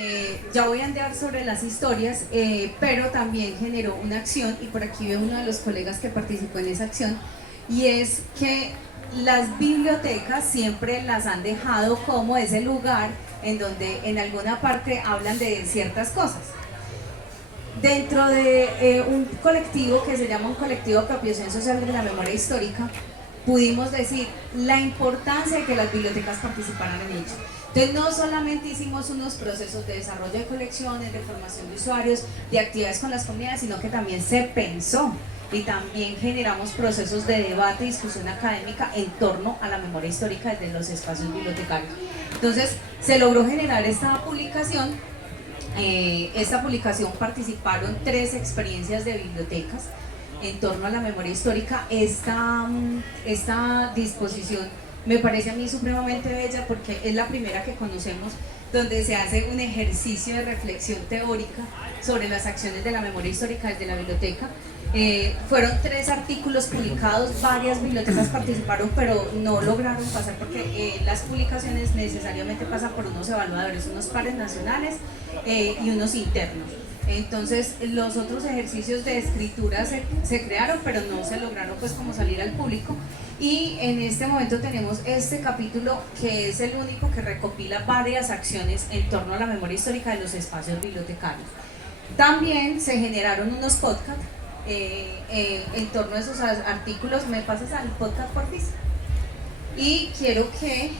Ya voy a andar sobre las historias, pero también generó una acción, y por aquí veo uno de los colegas que participó en esa acción, y es que las bibliotecas siempre las han dejado como ese lugar en donde en alguna parte hablan de ciertas cosas. Dentro de un colectivo que se llama un colectivo de apropiación social de la memoria histórica, pudimos decir la importancia de que las bibliotecas participaran en ello. Entonces no solamente hicimos unos procesos de desarrollo de colecciones, de formación de usuarios, de actividades con las comunidades, sino que también se pensó y también generamos procesos de debate y discusión académica en torno a la memoria histórica desde los espacios bibliotecarios. Entonces se logró generar esta publicación. Esta publicación participaron 3 experiencias de bibliotecas en torno a la memoria histórica. Esta disposición me parece a mí supremamente bella porque es la primera que conocemos donde se hace un ejercicio de reflexión teórica sobre las acciones de la memoria histórica desde la biblioteca. Fueron 3 artículos publicados, varias bibliotecas participaron, pero no lograron pasar porque las publicaciones necesariamente pasan por unos evaluadores, unos pares nacionales y unos internos. Entonces los otros ejercicios de escritura se crearon, pero no se lograron pues como salir al público, y en este momento tenemos este capítulo que es el único que recopila varias acciones en torno a la memoria histórica de los espacios bibliotecarios. También se generaron unos podcasts en torno a esos artículos. ¿Me pasas al podcast por favor? Y quiero que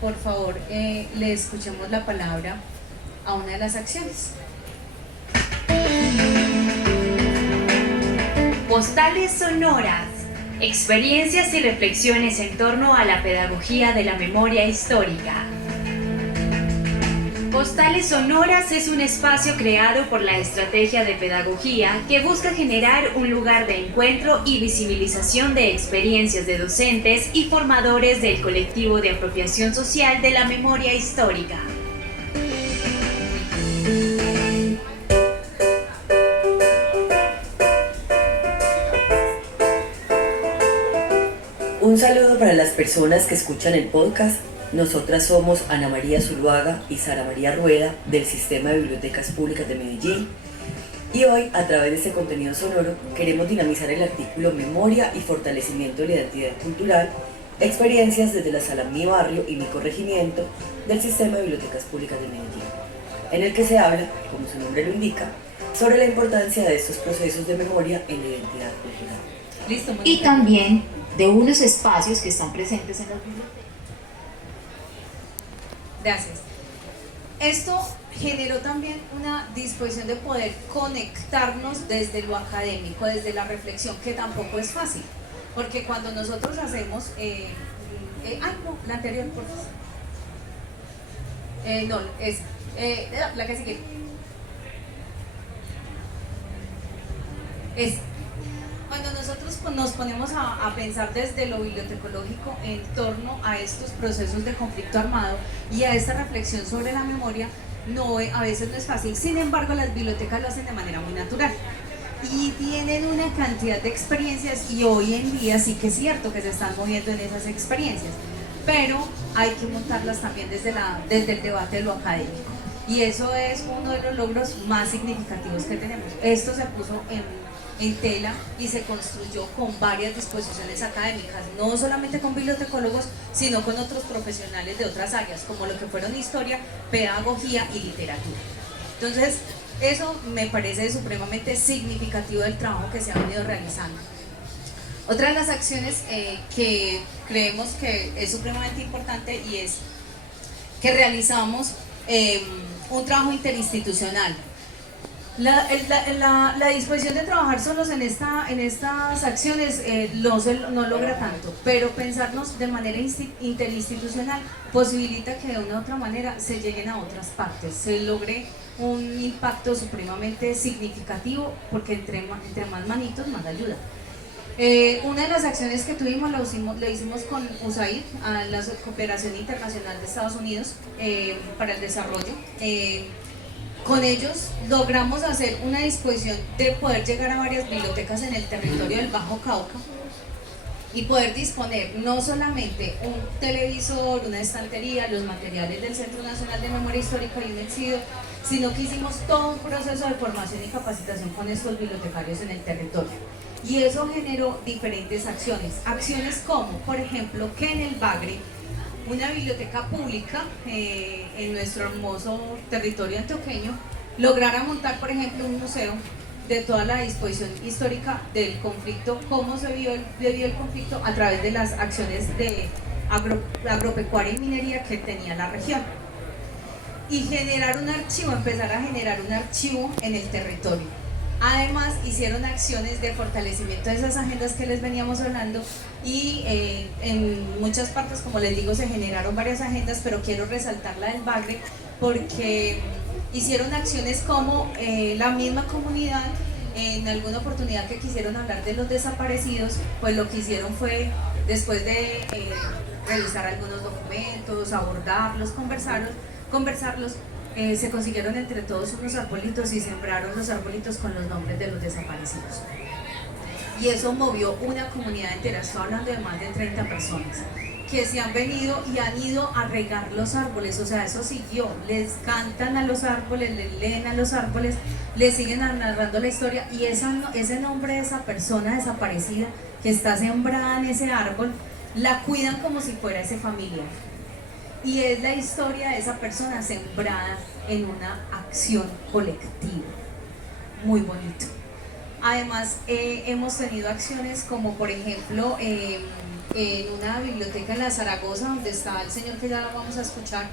por favor le escuchemos la palabra a una de las acciones. Postales sonoras, experiencias y reflexiones en torno a la pedagogía de la memoria histórica. Postales Sonoras es un espacio creado por la Estrategia de Pedagogía que busca generar un lugar de encuentro y visibilización de experiencias de docentes y formadores del colectivo de apropiación social de la memoria histórica. Un saludo para las personas que escuchan el podcast. Nosotras somos Ana María Zuluaga y Sara María Rueda del Sistema de Bibliotecas Públicas de Medellín, y hoy a través de este contenido sonoro queremos dinamizar el artículo Memoria y fortalecimiento de la identidad cultural, experiencias desde la sala Mi Barrio y Mi Corregimiento del Sistema de Bibliotecas Públicas de Medellín, en el que se habla, como su nombre lo indica, sobre la importancia de estos procesos de memoria en la identidad cultural. Listo, Y también de unos espacios que están presentes en las bibliotecas. Gracias. Esto generó también una disposición de poder conectarnos desde lo académico, desde la reflexión, que tampoco es fácil, porque cuando nosotros hacemos, no, la anterior, por favor. No, es la que sigue. Es cuando nosotros nos ponemos a pensar desde lo bibliotecológico en torno a estos procesos de conflicto armado y a esta reflexión sobre la memoria, a veces no es fácil. Sin embargo, las bibliotecas lo hacen de manera muy natural y tienen una cantidad de experiencias, y hoy en día sí que es cierto que se están moviendo en esas experiencias, pero hay que montarlas también desde el debate de lo académico, y eso es uno de los logros más significativos que tenemos. Esto se puso en tela y se construyó con varias disposiciones académicas, no solamente con bibliotecólogos, sino con otros profesionales de otras áreas, como lo que fueron historia, pedagogía y literatura. Entonces, eso me parece supremamente significativo del trabajo que se ha venido realizando. Otra de las acciones que creemos que es supremamente importante, y es que realizamos un trabajo interinstitucional. La disposición de trabajar solos en estas acciones no logra tanto, pero pensarnos de manera interinstitucional posibilita que de una u otra manera se lleguen a otras partes, se logre un impacto supremamente significativo, porque entre más manitos, más ayuda. Una de las acciones que tuvimos la hicimos con USAID, la Cooperación Internacional de Estados Unidos para el Desarrollo. Con ellos logramos hacer una disposición de poder llegar a varias bibliotecas en el territorio del Bajo Cauca y poder disponer no solamente un televisor, una estantería, los materiales del Centro Nacional de Memoria Histórica y un exhibidor, sino que hicimos todo un proceso de formación y capacitación con estos bibliotecarios en el territorio. Y eso generó diferentes acciones. Acciones como, por ejemplo, que en el Bagre, una biblioteca pública en nuestro hermoso territorio antioqueño, lograra montar, por ejemplo, un museo de toda la disposición histórica del conflicto, cómo se vivió el conflicto a través de las acciones de agropecuaria y minería que tenía la región. Y generar un archivo, empezar a generar un archivo en el territorio. Además, hicieron acciones de fortalecimiento de esas agendas que les veníamos hablando y en muchas partes, como les digo, se generaron varias agendas, pero quiero resaltar la del Bagre porque hicieron acciones como la misma comunidad, en alguna oportunidad que quisieron hablar de los desaparecidos, pues lo que hicieron fue, después de revisar algunos documentos, abordarlos, conversarlos, se consiguieron entre todos unos arbolitos y sembraron los arbolitos con los nombres de los desaparecidos. Y eso movió una comunidad entera, estoy hablando de más de 30 personas, que se han venido y han ido a regar los árboles, o sea, eso siguió, les cantan a los árboles, les leen a los árboles, les siguen narrando la historia y ese nombre de esa persona desaparecida que está sembrada en ese árbol, la cuidan como si fuera ese familiar. Y es la historia de esa persona sembrada en una acción colectiva. Muy bonito. Además, hemos tenido acciones como, por ejemplo, en una biblioteca en la Zaragoza, donde está el señor que ya lo vamos a escuchar.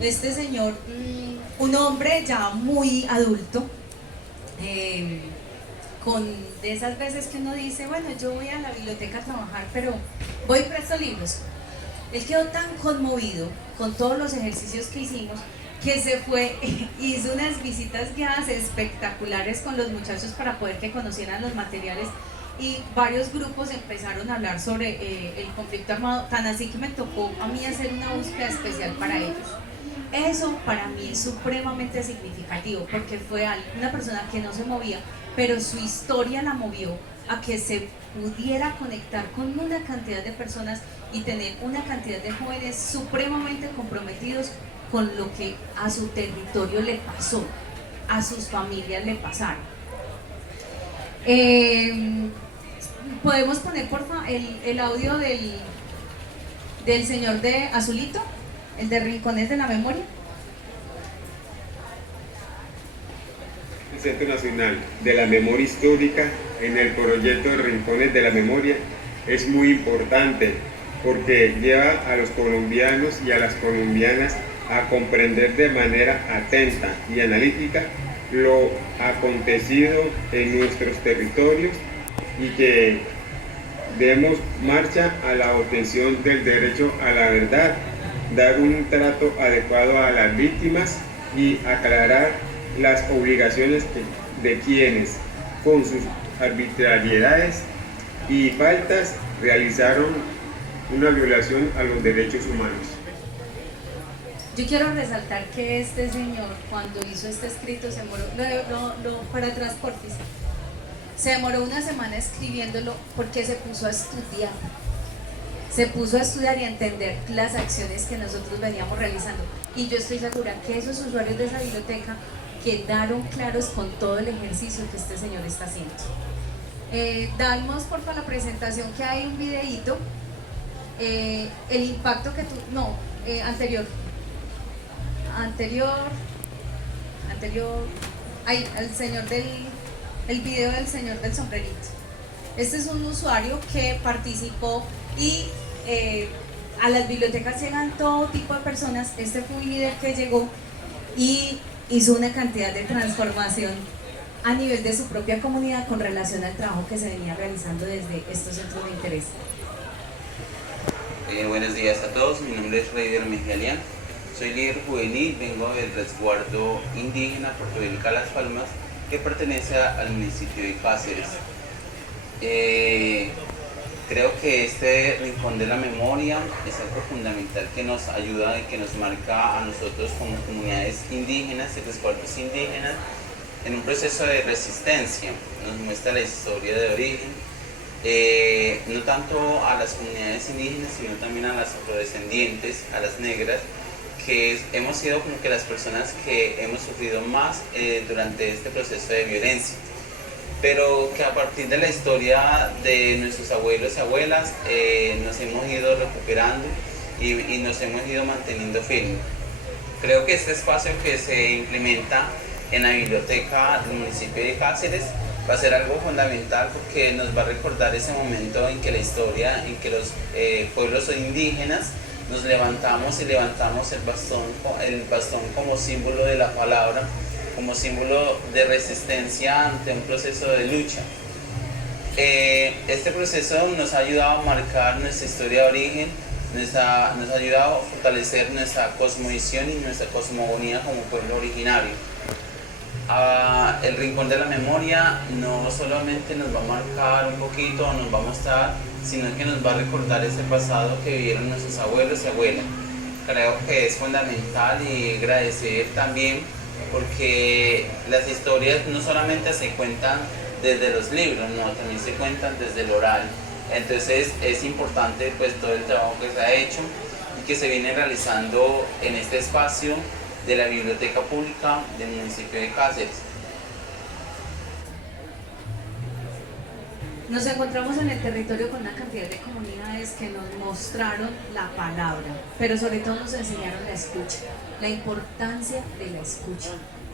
Este señor, un hombre ya muy adulto, con de esas veces que uno dice, bueno, yo voy a la biblioteca a trabajar, pero voy y presto libros. Él quedó tan conmovido con todos los ejercicios que hicimos que se fue, hizo unas visitas guiadas espectaculares con los muchachos para poder que conocieran los materiales y varios grupos empezaron a hablar sobre el conflicto armado, tan así que me tocó a mí hacer una búsqueda especial para ellos. Eso para mí es supremamente significativo porque fue una persona que no se movía, pero su historia la movió a que se pudiera conectar con una cantidad de personas y tener una cantidad de jóvenes supremamente comprometidos con lo que a su territorio le pasó, a sus familias le pasaron. ¿Podemos poner porfa el audio del señor de Azulito, el de Rincones de la Memoria? El Centro Nacional de la Memoria Histórica en el proyecto de Rincones de la Memoria es muy importante porque lleva a los colombianos y a las colombianas a comprender de manera atenta y analítica lo acontecido en nuestros territorios y que demos marcha a la obtención del derecho a la verdad, dar un trato adecuado a las víctimas y aclarar las obligaciones de quienes con sus arbitrariedades y faltas realizaron una violación a los derechos humanos. Yo quiero resaltar que este señor, cuando hizo este escrito, se demoró, para atrás, porfis, se demoró una semana escribiéndolo porque se puso a estudiar. Se puso a estudiar y a entender las acciones que nosotros veníamos realizando. Y yo estoy segura que esos usuarios de esa biblioteca quedaron claros con todo el ejercicio que este señor está haciendo. Damos porfa la presentación, que hay un videíto, el impacto que anterior, ahí, el video del señor del sombrerito. Este es un usuario que participó y a las bibliotecas llegan todo tipo de personas. Este fue un líder que llegó y hizo una cantidad de transformación a nivel de su propia comunidad con relación al trabajo que se venía realizando desde estos centros de interés. Buenos días a todos, mi nombre es Reider Mejalian, soy líder juvenil, vengo del resguardo indígena Puerto Vilca Las Palmas, que pertenece al municipio de Cáceres. Creo que este rincón de la memoria es algo fundamental que nos ayuda y que nos marca a nosotros como comunidades indígenas y resguardos indígenas en un proceso de resistencia. Nos muestra la historia de origen, no tanto a las comunidades indígenas, sino también a las afrodescendientes, a las negras, porque hemos sido como que las personas que hemos sufrido más durante este proceso de violencia, pero que a partir de la historia de nuestros abuelos y abuelas nos hemos ido recuperando y nos hemos ido manteniendo firmes. Creo que este espacio que se implementa en la biblioteca del municipio de Cáceres va a ser algo fundamental, porque nos va a recordar ese momento en que la historia, en que los pueblos indígenas nos levantamos y levantamos el bastón como símbolo de la palabra, como símbolo de resistencia ante un proceso de lucha. Este proceso nos ha ayudado a marcar nuestra historia de origen, nos ha ayudado a fortalecer nuestra cosmovisión y nuestra cosmogonía como pueblo originario. El Rincón de la Memoria no solamente nos va a marcar un poquito, nos va a mostrar, sino que nos va a recordar ese pasado que vivieron nuestros abuelos y abuelas. Creo que es fundamental, y agradecer también, porque las historias no solamente se cuentan desde los libros, no, también se cuentan desde el oral. Entonces es importante pues todo el trabajo que se ha hecho y que se viene realizando en este espacio de la Biblioteca Pública del municipio de Cáceres. Nos encontramos en el territorio con una cantidad de comunidades que nos mostraron la palabra, pero sobre todo nos enseñaron la escucha, la importancia de la escucha.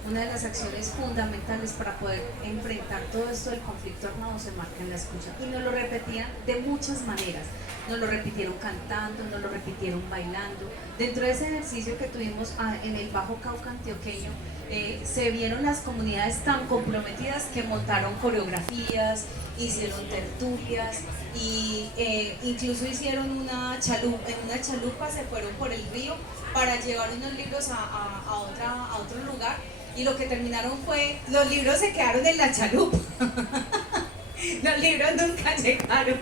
Una de las acciones fundamentales para poder enfrentar todo esto del conflicto armado se marca en la escucha, y nos lo repetían de muchas maneras. Nos lo repitieron cantando, nos lo repitieron bailando. Dentro de ese ejercicio que tuvimos en el Bajo Cauca antioqueño, se vieron las comunidades tan comprometidas que montaron coreografías, hicieron tertulias y incluso hicieron en una chalupa se fueron por el río para llevar unos libros a otro lugar, y lo que terminaron fue, los libros se quedaron en la chalupa. Los libros nunca llegaron.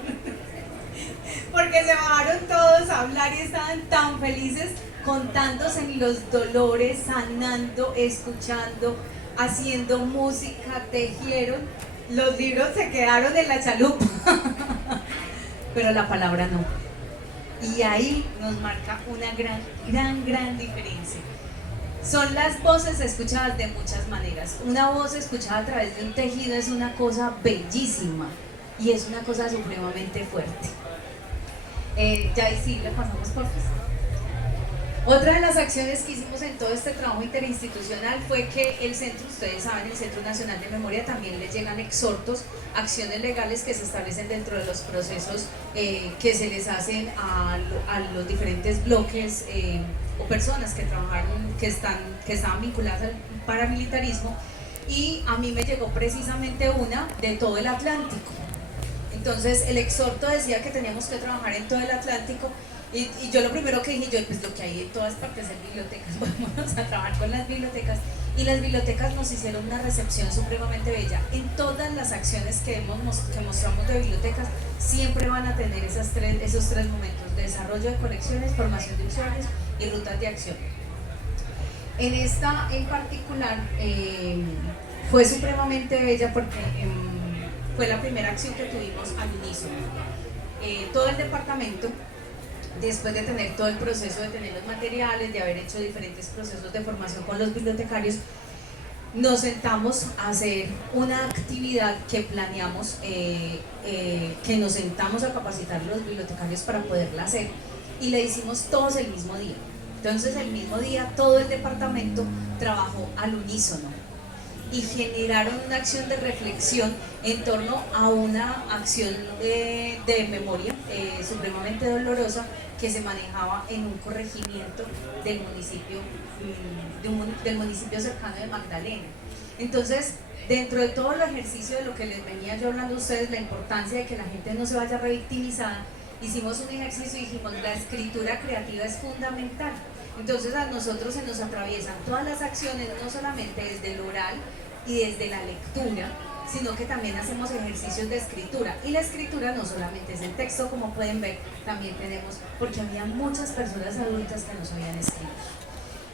Porque se bajaron todos a hablar y estaban tan felices contándose en los dolores, sanando, escuchando, haciendo música, tejieron. Los libros se quedaron en la chalupa, pero la palabra no. Y ahí nos marca una gran diferencia. Son las voces escuchadas de muchas maneras. Una voz escuchada a través de un tejido es una cosa bellísima y es una cosa supremamente fuerte. Ya y sí, le pasamos por favor. Otra de las acciones que hicimos en todo este trabajo interinstitucional fue que el centro, ustedes saben, el Centro Nacional de Memoria, también les llegan exhortos, acciones legales que se establecen dentro de los procesos que se les hacen a los diferentes bloques o personas que trabajaron, que estaban vinculadas al paramilitarismo, y a mí me llegó precisamente una de todo el Atlántico. Entonces el exhorto decía que teníamos que trabajar en todo el Atlántico, y yo lo primero que dije, pues lo que hay en todas partes es bibliotecas, vámonos a trabajar con las bibliotecas, y las bibliotecas nos hicieron una recepción supremamente bella. En todas las acciones que mostramos de bibliotecas siempre van a tener esos tres momentos: desarrollo de colecciones, formación de usuarios y rutas de acción. En esta en particular fue supremamente bella porque fue la primera acción que tuvimos al unísono. Todo el departamento, después de tener todo el proceso de tener los materiales, de haber hecho diferentes procesos de formación con los bibliotecarios, nos sentamos a hacer una actividad que planeamos, que nos sentamos a capacitar a los bibliotecarios para poderla hacer, y la hicimos todos el mismo día. Entonces el mismo día todo el departamento trabajó al unísono y generaron una acción de reflexión en torno a una acción de memoria supremamente dolorosa que se manejaba en un corregimiento del municipio cercano de Magdalena. Entonces, dentro de todo el ejercicio de lo que les venía yo hablando a ustedes, la importancia de que la gente no se vaya revictimizada, hicimos un ejercicio y dijimos: la escritura creativa es fundamental. Entonces a nosotros se nos atraviesan todas las acciones, no solamente desde el oral y desde la lectura, sino que también hacemos ejercicios de escritura. Y la escritura no solamente es el texto, como pueden ver, también tenemos, porque había muchas personas adultas que no sabían escribir.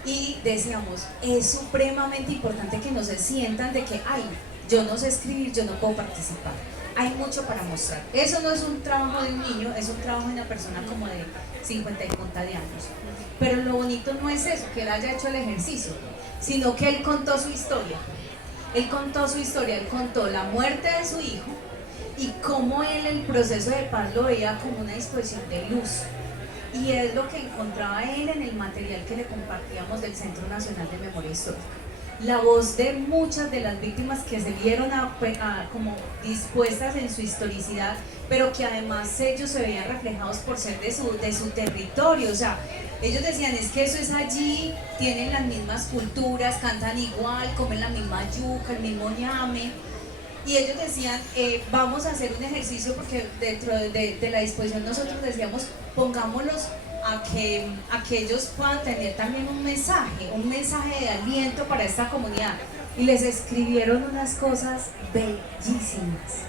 Y decíamos, es supremamente importante que no se sientan de que, ay, yo no sé escribir, yo no puedo participar. hay mucho para mostrar. Eso no es un trabajo de un niño, es un trabajo de una persona como de 50 y punta de años. Pero lo bonito no es eso, que él haya hecho el ejercicio, sino que él contó su historia. Él contó su historia, él contó la muerte de su hijo y cómo él el proceso de paz lo veía como una disposición de luz. Y es lo que encontraba él en el material que le compartíamos del Centro Nacional de Memoria Histórica. La voz de muchas de las víctimas que se vieron como dispuestas en su historicidad, pero que además ellos se veían reflejados por ser de su territorio. O sea, ellos decían, es que eso es allí, tienen las mismas culturas, cantan igual, comen la misma yuca, el mismo ñame. Y ellos decían, vamos a hacer un ejercicio porque dentro de la disposición nosotros decíamos, pongámoslos a que ellos puedan tener también un mensaje de aliento para esta comunidad. Y les escribieron unas cosas bellísimas,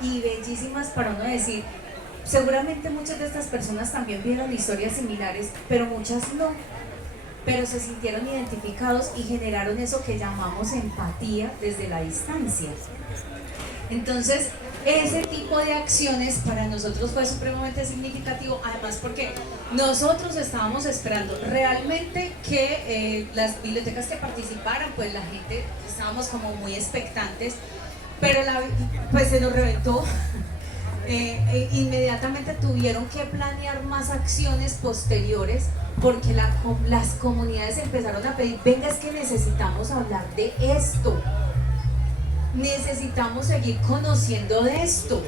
y bellísimas para uno decir, seguramente muchas de estas personas también vieron historias similares, pero muchas no, pero se sintieron identificados y generaron eso que llamamos empatía desde la distancia. Entonces, ese tipo de acciones para nosotros fue supremamente significativo, además porque nosotros estábamos esperando realmente que las bibliotecas que participaran, pues la gente estábamos como muy expectantes, pero pues se nos reventó. Inmediatamente tuvieron que planear más acciones posteriores porque las comunidades empezaron a pedir, venga, es que necesitamos hablar de esto, necesitamos seguir conociendo de esto,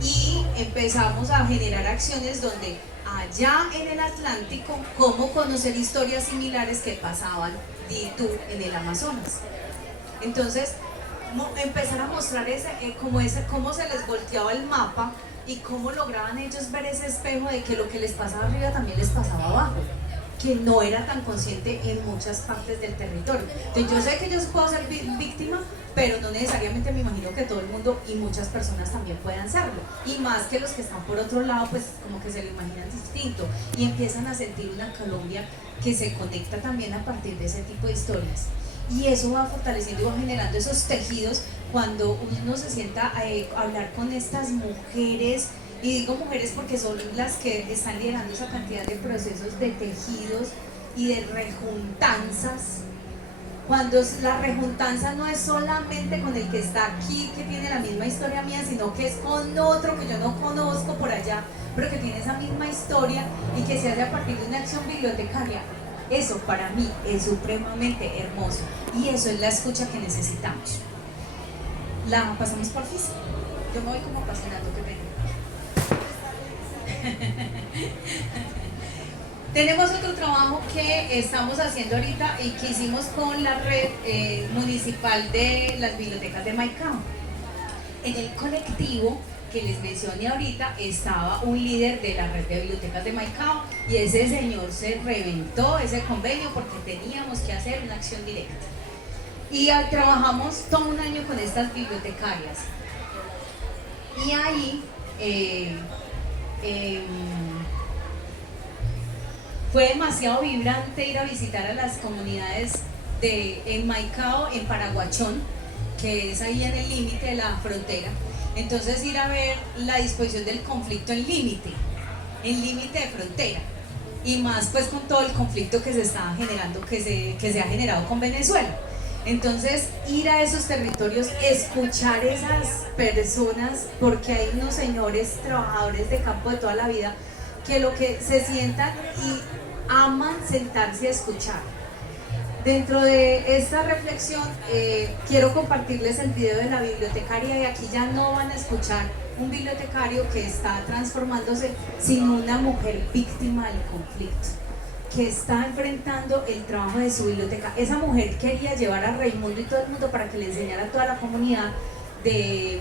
y empezamos a generar acciones donde allá en el Atlántico, cómo conocer historias similares que pasaban en el Amazonas. Entonces empezar a mostrar cómo se les volteaba el mapa y cómo lograban ellos ver ese espejo de que lo que les pasaba arriba también les pasaba abajo, que no era tan consciente en muchas partes del territorio. Entonces yo sé que yo puedo ser víctima, pero no necesariamente me imagino que todo el mundo y muchas personas también puedan serlo, y más que los que están por otro lado, pues como que se lo imaginan distinto y empiezan a sentir una Colombia que se conecta también a partir de ese tipo de historias. Y eso va fortaleciendo y va generando esos tejidos cuando uno se sienta a hablar con estas mujeres, y digo mujeres porque son las que están liderando esa cantidad de procesos de tejidos y de rejuntanzas. Cuando la rejuntanza no es solamente con el que está aquí, que tiene la misma historia mía, sino que es con otro que yo no conozco por allá, pero que tiene esa misma historia y que se hace a partir de una acción bibliotecaria. Eso para mí es supremamente hermoso, y eso es la escucha que necesitamos. La pasamos por FIS. Yo me voy como apasionando, qué pena. Tenemos otro trabajo que estamos haciendo ahorita y que hicimos con la red municipal de las bibliotecas de Maicao. En el colectivo que les mencioné ahorita estaba un líder de la red de bibliotecas de Maicao, y ese señor se reventó ese convenio porque teníamos que hacer una acción directa. Y trabajamos todo un año con estas bibliotecarias. Y ahí fue demasiado vibrante ir a visitar a las comunidades en Maicao, en Paraguachón, que es ahí en el límite de la frontera. Entonces ir a ver la disposición del conflicto en límite de frontera, y más pues con todo el conflicto que se está generando, que se ha generado con Venezuela. Entonces ir a esos territorios, escuchar esas personas, porque hay unos señores trabajadores de campo de toda la vida que lo que se sientan y aman sentarse a escuchar. Dentro de esta reflexión quiero compartirles el video de la bibliotecaria, y aquí ya no van a escuchar un bibliotecario que está transformándose, sino una mujer víctima del conflicto, que está enfrentando el trabajo de su biblioteca. Esa mujer quería llevar a Raimundo y todo el mundo para que le enseñara a toda la comunidad de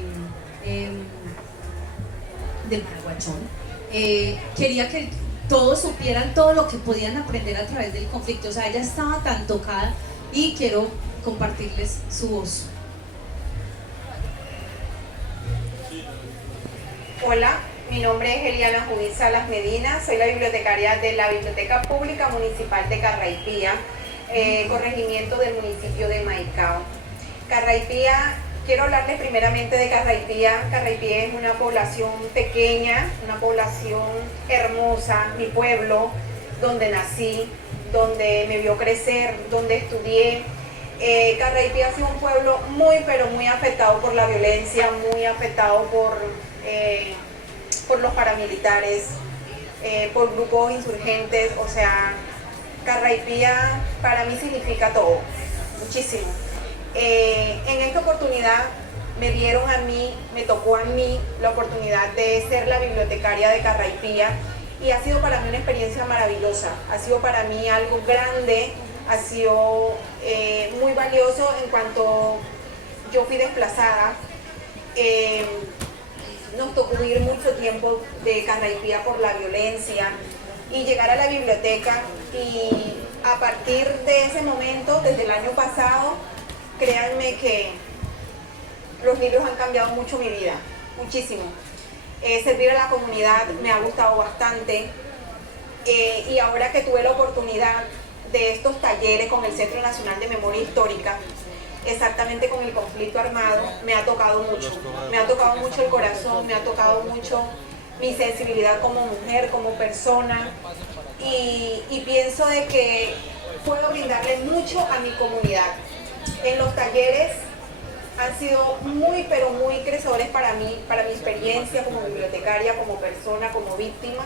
Paraguachón. Quería que todos supieran todo lo que podían aprender a través del conflicto. O sea, ella estaba tan tocada, y quiero compartirles su voz. Hola, mi nombre es Eliana Judith Salas Medina, soy la bibliotecaria de la Biblioteca Pública Municipal de Carraipía, corregimiento del municipio de Maicao. Carraipía Quiero hablarles primeramente de Carraipía. Carraipía es una población pequeña, una población hermosa, mi pueblo, donde nací, donde me vio crecer, donde estudié. Carraipía ha sido un pueblo muy, pero muy afectado por la violencia, muy afectado por los paramilitares, por grupos insurgentes. O sea, Carraipía para mí significa todo, muchísimo. En esta oportunidad me tocó a mí la oportunidad de ser la bibliotecaria de Carraipía y ha sido para mí una experiencia maravillosa, ha sido para mí algo grande, ha sido muy valioso en cuanto yo fui desplazada. Nos tocó huir mucho tiempo de Carraipía por la violencia y llegar a la biblioteca, y a partir de ese momento, desde el año pasado, créanme que los libros han cambiado mucho mi vida, muchísimo. Servir a la comunidad me ha gustado bastante, y ahora que tuve la oportunidad de estos talleres con el Centro Nacional de Memoria Histórica, exactamente con el conflicto armado, me ha tocado mucho el corazón, me ha tocado mucho mi sensibilidad como mujer, como persona, y pienso de que puedo brindarle mucho a mi comunidad. En los talleres han sido muy, pero muy crecedores para mí, para mi experiencia como bibliotecaria, como persona, como víctima,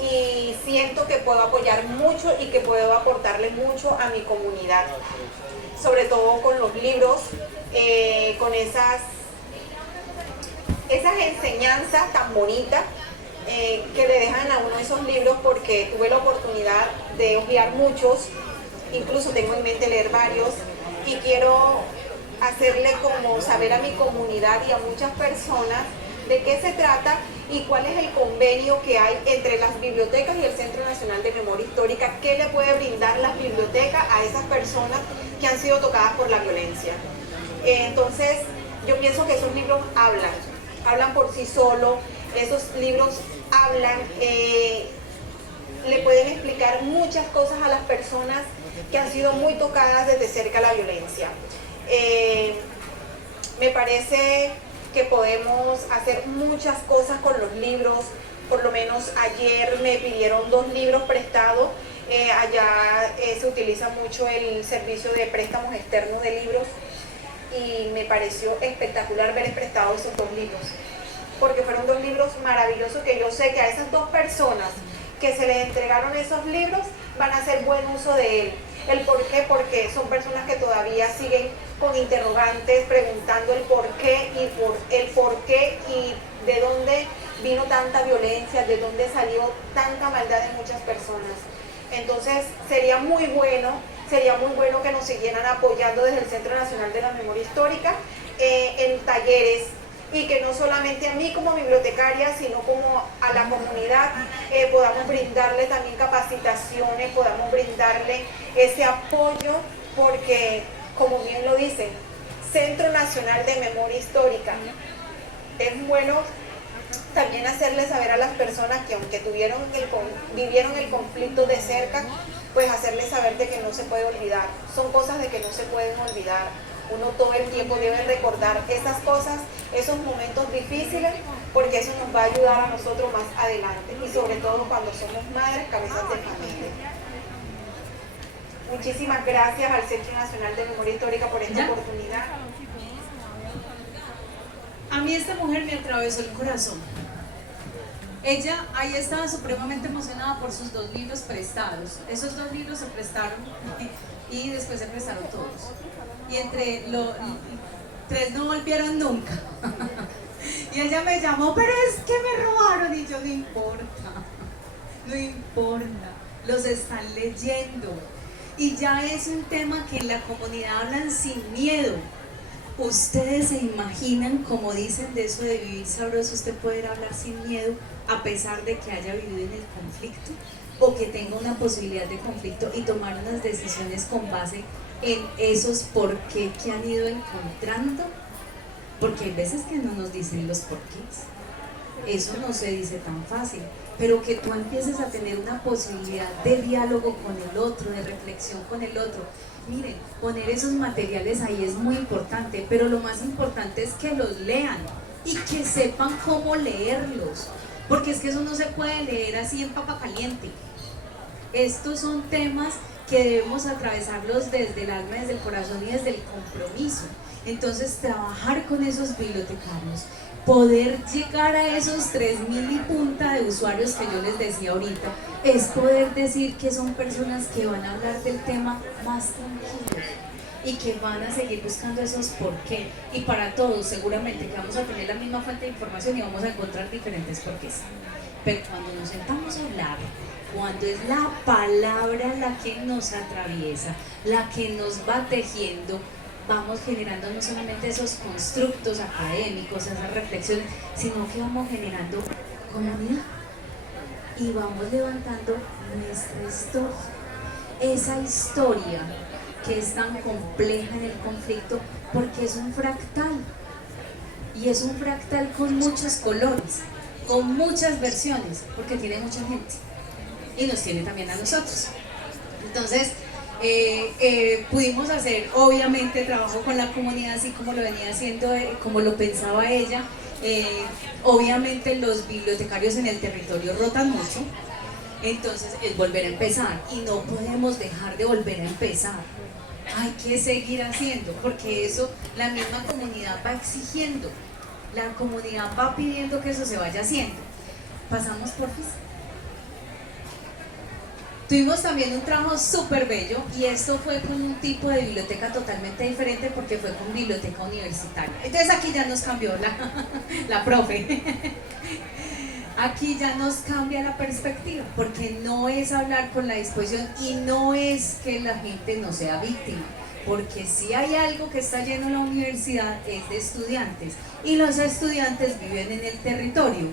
y siento que puedo apoyar mucho y que puedo aportarle mucho a mi comunidad, sobre todo con los libros, con esas enseñanzas tan bonitas que le dejan a uno esos libros, porque tuve la oportunidad de hojear muchos, incluso tengo en mente leer varios, y quiero hacerle como saber a mi comunidad y a muchas personas de qué se trata y cuál es el convenio que hay entre las bibliotecas y el Centro Nacional de Memoria Histórica, qué le puede brindar las bibliotecas a esas personas que han sido tocadas por la violencia. Entonces, yo pienso que esos libros hablan por sí solos, esos libros hablan, le pueden explicar muchas cosas a las personas que han sido muy tocadas desde cerca la violencia. Me parece que podemos hacer muchas cosas con los libros. Por lo menos ayer me pidieron 2 libros prestados. Allá se utiliza mucho el servicio de préstamos externos de libros, y me pareció espectacular ver prestados esos 2 libros, porque fueron 2 libros maravillosos que yo sé que a esas 2 personas que se les entregaron esos libros van a hacer buen uso de él. ¿El por qué? Porque son personas que todavía siguen con interrogantes, preguntando el por qué y de dónde vino tanta violencia, de dónde salió tanta maldad en muchas personas. Entonces sería muy bueno que nos siguieran apoyando desde el Centro Nacional de la Memoria Histórica en talleres, y que no solamente a mí como bibliotecaria, sino como a la comunidad podamos brindarle también capacitaciones, podamos brindarle ese apoyo, porque como bien lo dice, Centro Nacional de Memoria Histórica, es bueno también hacerle saber a las personas que aunque vivieron el conflicto de cerca, pues hacerles saber de que no se puede olvidar, son cosas de que no se pueden olvidar. Uno todo el tiempo debe recordar esas cosas, esos momentos difíciles, porque eso nos va a ayudar a nosotros más adelante, y sobre todo cuando somos madres, cabezas de familia. Muchísimas gracias al Centro Nacional de Memoria Histórica por esta oportunidad. A mí esta mujer me atravesó el corazón. Ella ahí estaba supremamente emocionada por sus 2 libros prestados. Esos 2 libros se prestaron y después se prestaron todos. Y entre 3 no volvieron nunca. Y ella me llamó, pero es que me robaron. Y yo, no importa, los están leyendo. Y ya es un tema que en la comunidad hablan sin miedo. ¿Ustedes se imaginan, como dicen de eso de vivir sabroso, usted poder hablar sin miedo a pesar de que haya vivido en el conflicto o que tenga una posibilidad de conflicto, y tomar unas decisiones con base en esos por qué que han ido encontrando? Porque hay veces que no nos dicen los porqués, eso no se dice tan fácil, pero que tú empieces a tener una posibilidad de diálogo con el otro, de reflexión con el otro, Miren, poner esos materiales ahí es muy importante, pero lo más importante es que los lean y que sepan cómo leerlos, porque es que eso no se puede leer así en papa caliente. Estos son temas que debemos atravesarlos desde el alma, desde el corazón y desde el compromiso. Entonces, trabajar con esos bibliotecarios, poder llegar a esos 3.000 y punta de usuarios que yo les decía ahorita, es poder decir que son personas que van a hablar del tema más tranquilos y que van a seguir buscando esos por qué. Y para todos, seguramente que vamos a tener la misma fuente de información y vamos a encontrar diferentes porqués. Pero cuando nos sentamos a hablar, cuando es la palabra la que nos atraviesa, la que nos va tejiendo, vamos generando no solamente esos constructos académicos, esas reflexiones, sino que vamos generando comunidad y vamos levantando nuestra historia. Esa historia que es tan compleja en el conflicto porque es un fractal, y es un fractal con muchos colores, con muchas versiones, porque tiene mucha gente y nos tiene también a nosotros. Entonces, pudimos hacer obviamente trabajo con la comunidad así como lo venía haciendo, como lo pensaba ella. Obviamente los bibliotecarios en el territorio rotan mucho, entonces es volver a empezar y no podemos dejar de volver a empezar. Hay que seguir haciendo porque eso la misma comunidad va exigiendo, la comunidad va pidiendo que eso se vaya haciendo. Pasamos por FIS. Tuvimos también un trabajo súper bello y esto fue con un tipo de biblioteca totalmente diferente porque fue con biblioteca universitaria. Entonces aquí ya nos cambió la profe. Aquí ya nos cambia la perspectiva porque no es hablar con la disposición y no es que la gente no sea víctima, porque si hay algo que está lleno en la universidad es de estudiantes y los estudiantes viven en el territorio.